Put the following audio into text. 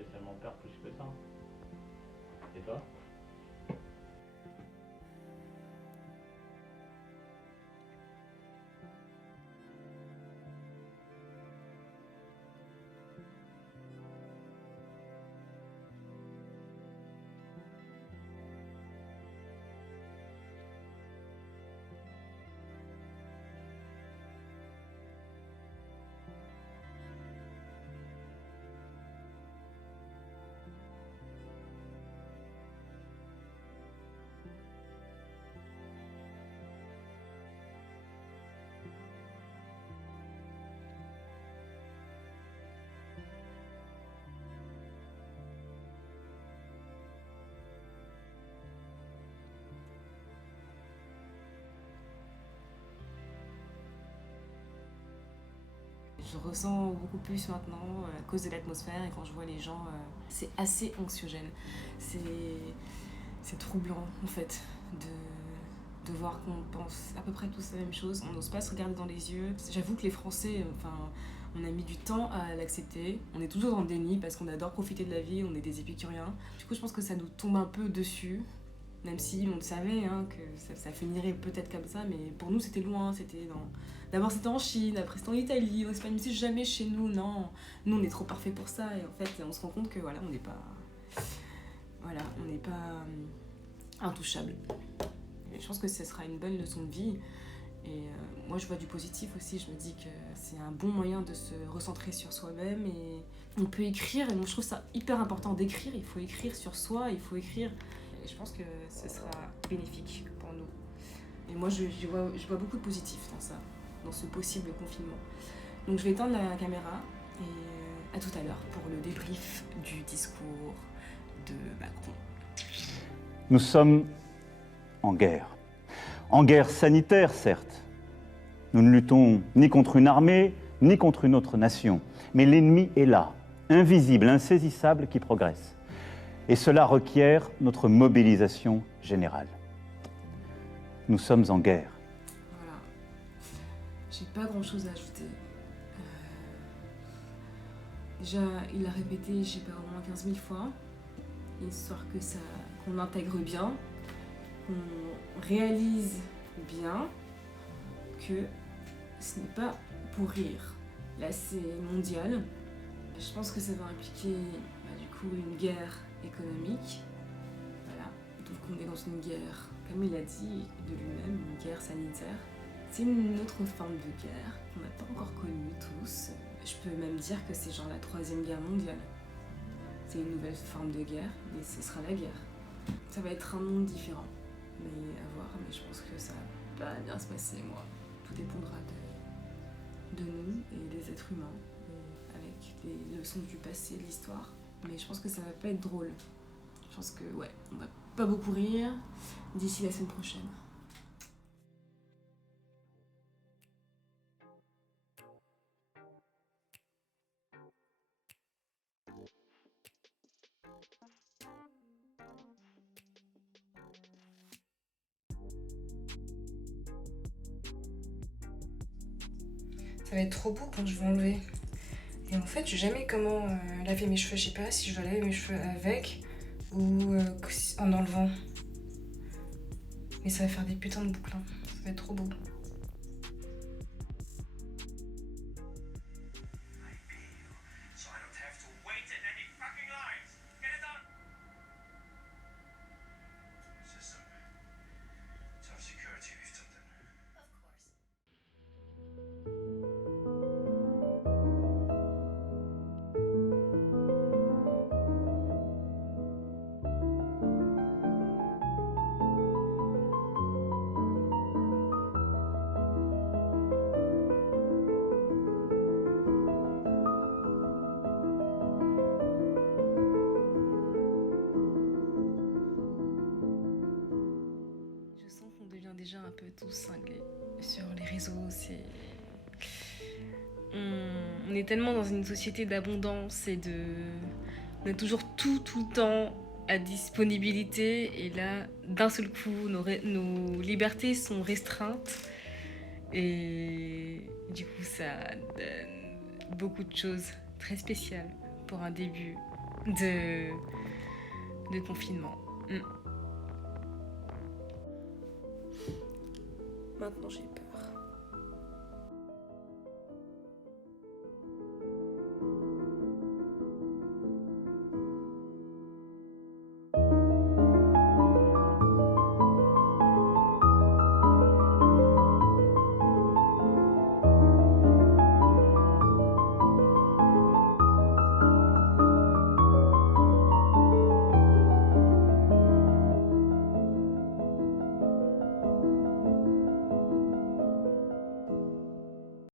spécialement peur plus que ça. Et toi? Je ressens beaucoup plus maintenant à cause de l'atmosphère et quand je vois les gens, c'est assez anxiogène. C'est troublant en fait de voir qu'on pense à peu près tous la même chose. On n'ose pas se regarder dans les yeux. J'avoue que les Français, on a mis du temps à l'accepter. On est toujours dans le déni parce qu'on adore profiter de la vie, on est des épicuriens. Du coup, je pense que ça nous tombe un peu dessus. Même si on le savait que ça finirait peut-être comme ça, mais pour nous c'était loin, D'abord c'était en Chine, après c'était en Italie, en Espagne, mais c'est jamais chez nous, non. Nous on est trop parfait pour ça, et en fait on se rend compte que voilà, on n'est pas... Voilà, on n'est pas intouchable. Et je pense que ce sera une bonne leçon de vie. Et moi je vois du positif aussi, je me dis que c'est un bon moyen de se recentrer sur soi-même et on peut écrire, et moi je trouve ça hyper important d'écrire, il faut écrire sur soi, il faut écrire. Et je pense que ce sera bénéfique pour nous. Et moi je vois beaucoup de positif dans ça, dans ce possible confinement. Donc je vais éteindre la caméra et à tout à l'heure pour le débrief du discours de Macron. Nous sommes en guerre. En guerre sanitaire, certes. Nous ne luttons ni contre une armée, ni contre une autre nation. Mais l'ennemi est là, invisible, insaisissable, qui progresse. Et cela requiert notre mobilisation générale. Nous sommes en guerre. Voilà. J'ai pas grand chose à ajouter. Déjà, il l'a répété, je sais pas, au moins 15 000 fois. Histoire qu'on intègre bien, qu'on réalise bien que ce n'est pas pour rire. Là, c'est mondial. Je pense que ça va impliquer du coup une guerre économique. Voilà. Donc on est dans une guerre, comme il a dit de lui-même, une guerre sanitaire. C'est une autre forme de guerre qu'on n'a pas encore connue tous. Je peux même dire que c'est genre la 3e guerre mondiale. C'est une nouvelle forme de guerre, mais ce sera la guerre. Ça va être un monde différent, mais à voir. Mais je pense que ça va pas bien se passer, moi. Tout dépendra de nous et des êtres humains, avec les leçons du passé, de l'histoire. Mais je pense que ça va pas être drôle. Je pense que, ouais, on va pas beaucoup rire d'ici la semaine prochaine. Ça va être trop beau quand je vais enlever. Et en fait, je sais jamais comment laver mes cheveux. Je sais pas si je dois laver mes cheveux avec ou en enlevant. Mais ça va faire des putains de boucles. Ça va être trop beau. Déjà un peu tous cinglés sur les réseaux. On est tellement dans une société d'abondance et on a toujours tout le temps à disponibilité, et là d'un seul coup nos libertés sont restreintes et du coup ça donne beaucoup de choses très spéciales pour un début de confinement. Maintenant, j'ai